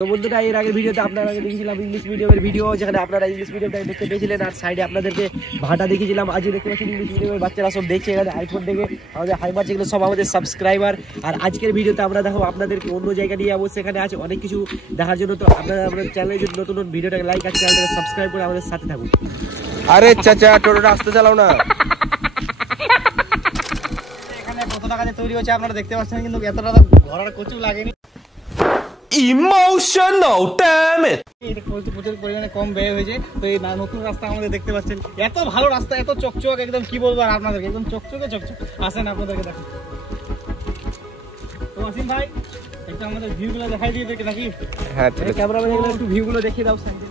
তো বন্ধুরা এর আগের ভিডিওতে আপনারা দেখেছিলাম ইংলিশ মিডিয়ামের ভিডিও, যেখানে আপনারা ইংলিশ মিডিয়ামটা দেখতে পেয়েছিলেন, আর সাইডে আপনাদেরকে ভাটা দেখিয়েছিলাম। আজকে দেখতে পাচ্ছেন ইংলিশ মিডিয়ামের বাচ্চারা সব দেখছে, এখানে আইফোন দেখে আমাদের হাইবার যেগুলো সব আমাদের সাবস্ক্রাইবার। আর আজকের ভিডিওতে আমরা দেখো আপনাদেরকে অন্য জায়গা নিয়ে যাবো, সেখানে আছে অনেক কিছু দেখার জন্য। তো আপনারা আমাদের চ্যানেলে যদি নতুন ভিডিওটাকে লাইক আর চ্যানেলটাকে সাবস্ক্রাইব করে আমাদের সাথে থাকুন। আরে চাচা টোটোটা আসতে চালাও না। এখানে কত টাকাতে তৈরি হচ্ছে আপনারা দেখতে পাচ্ছেন, কিন্তু এতটা ঘোরার কচু লাগেনি। Emotional damn it. এটা প্রচুর পরিমাণে কম ব্যয় হয়েছে। তো এই নতুন রাস্তা আমাদের দেখতে পাচ্ছেন, এত ভালো রাস্তা, এত চকচক, একদম কি বলবো আর আপনাদেরকে, একদম চকচকে চকচক। আসেন আপনাদেরকে দেখেন। তো আসিন ভাই, একটু আমাদের ভিউগুলো দেখাই দিয়ে দেখে নাকি? হ্যাঁ ঠিক আছে, ক্যামেরাম্যান এগুলো একটু ভিউগুলো দেখিয়ে দাও সাইডে।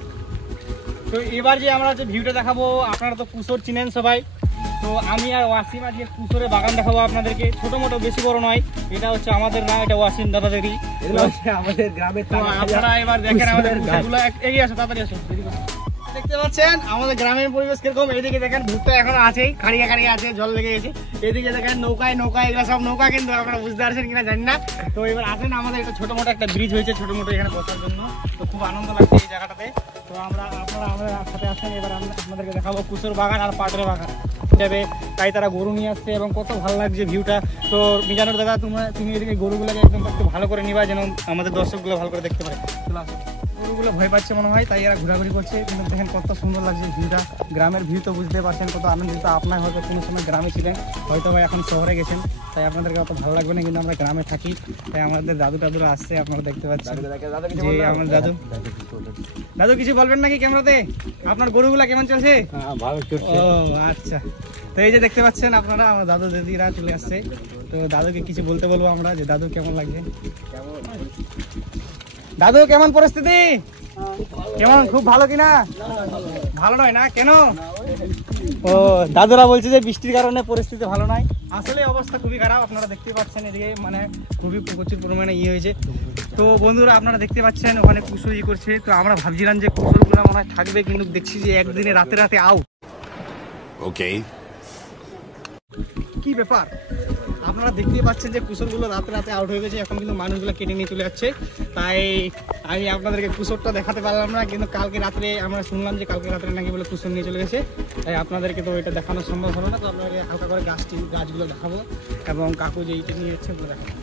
তো এবার যে আমরা যে ভিউটা দেখাবো, আপনারা তো কুসর চিনেন সবাই। তো আমি আর ওয়াসিম আজকে কুসরের বাগান দেখাবো আপনাদেরকে। ছোট মোটো বেশি বড় নয়, এটা হচ্ছে আমাদের না, এটা ওয়াসিম দাদাদেরই, এগুলো হচ্ছে আমাদের গ্রামের। তো আপনারা এবার দেখেন আমাদের কুসরগুলো, এগিয়ে আসো, তাড়াতাড়ি আসো। দেখতে পাচ্ছেন আমাদের গ্রামের পরিবেশ কিরকম। এদিকে দেখেন ভুট্টা এখনো আছেই, খাড়িয়ে খাড়িয়ে আছে, জল লেগে গেছে। এদিকে দেখেন নৌকায় এগুলো সব নৌকা, কিন্তু আপনারা বুঝতে পারছেন কিনা জানি না। তো এবার আসেন, আমাদের একটা ছোট মোটো একটা ব্রিজ হয়েছে ছোট মোটো এখানে বসার জন্য। তো খুব আনন্দ লাগছে এই জায়গাটাতে। তো আপনারা আমাদের সাথে আসেন। এবার আমরা আপনাদেরকে দেখাবো কুসর বাগান আর পাটের বাগান হিসাবে। তাই তারা গরু নিয়ে আসছে এবং কত ভালো লাগছে ভিউটা। তো মিজানুর দাদা, তুমি এদিকে গরুগুলোকে একদম একটু ভালো করে নিবা, যেন আমাদের দর্শকগুলো ভালো করে দেখতে পারে। চলে আসো। গরুগুলো ভয় পাচ্ছে মনে হয়, তাই এরা ঘোরাঘুরি করছে। কিন্তু দেখেন কত সুন্দর লাগছে ভিউটা, গ্রামের ভিউ। তো বুঝতে পারছেন কত আনন্দিত। আপনার হয়তো কোনো সময় গ্রামে ছিলেন, হয়তো ভাই এখন শহরে গেছেন, তাই আপনাদেরকে অত ভালো লাগবে না, কিন্তু আমরা গ্রামে থাকি। তাই আমাদের দাদু টাদুরা আসছে, আপনারা দেখতে পাচ্ছেন যে আমার দাদু কিছু বলবেন নাকি ক্যামেরাতে? আপনার গরুগুলা কেমন চলছে? ও আচ্ছা। তো এই যে দেখতে পাচ্ছেন আপনারা, আমার দাদু দিদিরা চলে আসছে। তো দাদুকে কিছু বলতে বলবো আমরা, যে দাদু কেমন লাগছে? দাদু কেমন পরিস্থিতি? কেমন, খুব ভালো কিনা? ভালো নয় না, কেন? ও দাদুরা বলছে যে বৃষ্টির কারণে পরিস্থিতি ভালো নয়। আসলে অবস্থা খুবই খারাপ, আপনারা দেখতে পাচ্ছেন এদিকে, মানে খুবই প্রচুর পরিমাণে হয়েছে। তো বন্ধুরা আপনারা দেখতে পাচ্ছেন ওখানে কুসুর করছে। তো আমরা ভাবছিলাম যে কুসুরগুলো মনে হয় থাকবে, কিন্তু দেখছি যে একদিনে রাতে আউট। ওকে, কি ব্যাপার? আপনারা দেখতে পাচ্ছেন যে কুসরগুলো রাতে আউট হয়ে গেছে। এখন কিন্তু মানুষগুলো কেটে নিয়ে চলে যাচ্ছে, তাই আমি আপনাদেরকে কুসরটা দেখাতে পারলাম না। কিন্তু কালকে রাত্রে আমরা শুনলাম যে কালকে রাত্রে নাকি বলে কুসর নিয়ে চলে গেছে, তাই আপনাদেরকে তো এটা দেখানো সম্ভব হলো না। তো আপনাকে হালকা করে গাছগুলো দেখাবো, এবং কাকু যে এইটা নিয়ে যাচ্ছে ওগুলো দেখাবো।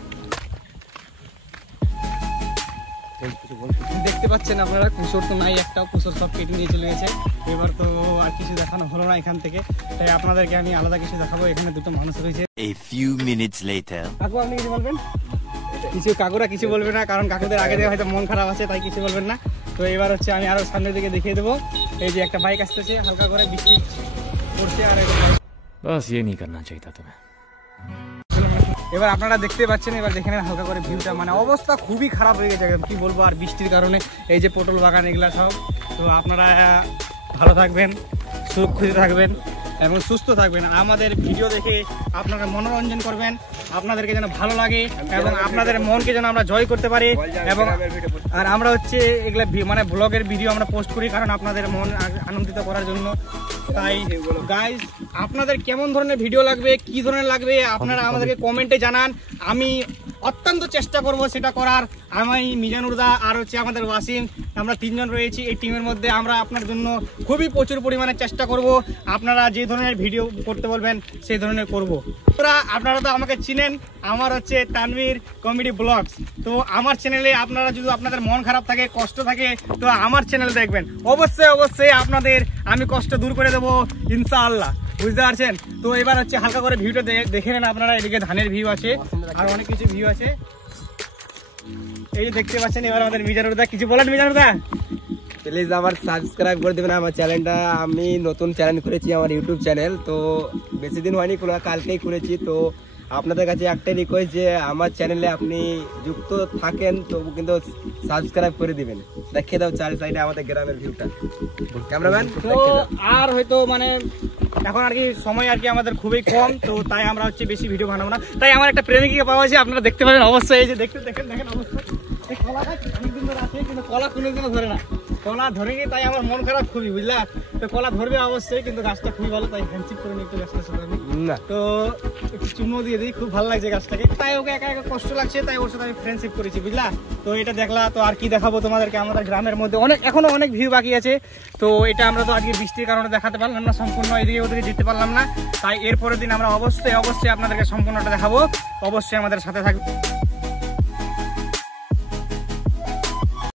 দেখতে পাচ্ছেন আপনারা কুসর তো নাই একটাও, কুসর সব কেটে নিয়ে চলে গেছে। এবার তো আর কিছু দেখানো হলো না এখান থেকে, তাই আপনাদেরকে আমি আলাদা কিছু দেখাবো। এখানে দুটো মানুষ রয়েছে। A few minutes later. কাকু আপনি কিছু বলবেন? কাকুরা কিছু বলবে না, কারণ কাকুদের আগে থেকে হয়তো মন খারাপ আছে, তাই কিছু বলবেন না। তো এবার হচ্ছে আমি আরো সামনের দিকে দেখিয়ে দেবো। এই যে একটা বাইক আসতেছে, হালকা করে বৃষ্টি পড়ছে। আর बस ये नहीं करना चाहिए था तुम्हें। এবার আপনারা দেখতে পাচ্ছেন, এবার দেখে নেন হালকা করে ভিউটা, মানে অবস্থা খুবই খারাপ হয়ে গেছে, কি বলবো। আর বৃষ্টির কারণে এই যে পটল বাগান এগুলা সব। তো আপনারা ভালো থাকবেন, সুরক্ষিত থাকবেন এবং সুস্থ থাকবেন। আর আমাদের ভিডিও দেখে আপনারা মনোরঞ্জন করবেন, আপনাদেরকে যেন ভালো লাগে এবং আপনাদের মনকে যেন আমরা জয় করতে পারি। এবং আর আমরা হচ্ছে এগুলা মানে ব্লগের ভিডিও আমরা পোস্ট করি, কারণ আপনাদের মন আনন্দিত করার জন্য। তাই গাইজ, আপনাদের কেমন ধরনের ভিডিও লাগবে, কি ধরনের লাগবে, আপনারা আমাদেরকে কমেন্টে জানান। আমি অত্যন্ত চেষ্টা করব সেটা করার। আমি মিজানুর দা আর হচ্ছে আমাদের ওয়াসিম, আমরা তিনজন রয়েছি এই টিমের মধ্যে। আমরা আপনার জন্য খুবই প্রচুর পরিমাণে চেষ্টা করব। আপনারা যে ধরনের ভিডিও করতে বলবেন সেই ধরনের করব। আপনারা তো আমাকে চিনেন, আমার হচ্ছে তানভীর কমেডি ব্লগস। তো আমার চ্যানেলে আপনারা যদি আপনাদের মন খারাপ থাকে, কষ্ট থাকে, তো আমার চ্যানেল দেখবেন। অবশ্যই আপনাদের আমি কষ্ট দূর করে দেবো ইনশাআল্লাহ, বুঝতে পারছেন? তো এবার হচ্ছে হালকা করে ভিউটা দেখে নেন আপনারা। এদিকে ধানের ভিউ আছে, আর অনেক কিছু ভিউ আছে, এই যে দেখতে পাচ্ছেন। এবার আমাদের মিজানুর দা কিছু বলেন। মিজানুর দা প্লিজ আমার সাবস্ক্রাইব করে দেবেন আমার চ্যানেলটা। আমি নতুন চ্যানেল করেছি, আমার ইউটিউব চ্যানেল। তো বেশি দিন হয়নি, কালকেই করেছি। তো আপনাদের কাছে একটাই রিকোয়েস্ট যে আমার চ্যানেলে আপনি যুক্ত থাকেন, তো কিন্তু সাবস্ক্রাইব করে দিবেন। দেখে দাও চারি সাইডে আমাদের গ্রামের ভিউটা, ক্যামেরাম্যান। তো আর হয়তো মানে এখন আর কি সময় আর কি আমাদের খুবই কম, তো তাই আমরা হচ্ছে বেশি ভিডিও বানাবো না। তাই আমার একটা প্রেমিকা পাওয়া আছে, আপনারা দেখতে পাবেন অবশ্যই। এই যে দেখেন অবশ্যই কলা গাছ অনেকদিন ধরে আছে, কিন্তু কলা কোনোদিনও ধরে না। কলা ধরেনি, তাই আমার মন খারাপ খুবই, বুঝলা? তো কলা ধরবে অবশ্যই, কিন্তু গাছটা খুবই ভালো, তাই হ্যান্ডশিপ করে নিই একটু গাছটা সাথে আমি। না তো একটু চুমো দিয়ে দিই, খুব ভালো লাগছে গাছটাকে, তাই ওকে একা একা কষ্ট লাগছে, তাই ওর সাথে আমি ফ্রেন্ডশিপ করেছি, বুঝলা? তো এটা দেখলা, তো আর কি দেখাবো তোমাদেরকে, আমাদের গ্রামের মধ্যে এখনো অনেক ভিউ বাকি আছে। তো এটা আমরা তো আজকে বৃষ্টির কারণে দেখাতে পারলাম না সম্পূর্ণ, এদিকে ওদিকে যেতে পারলাম না, তাই এরপরের দিন আমরা অবশ্যই আপনাদেরকে সম্পূর্ণটা দেখাবো, অবশ্যই আমাদের সাথে থাকবে।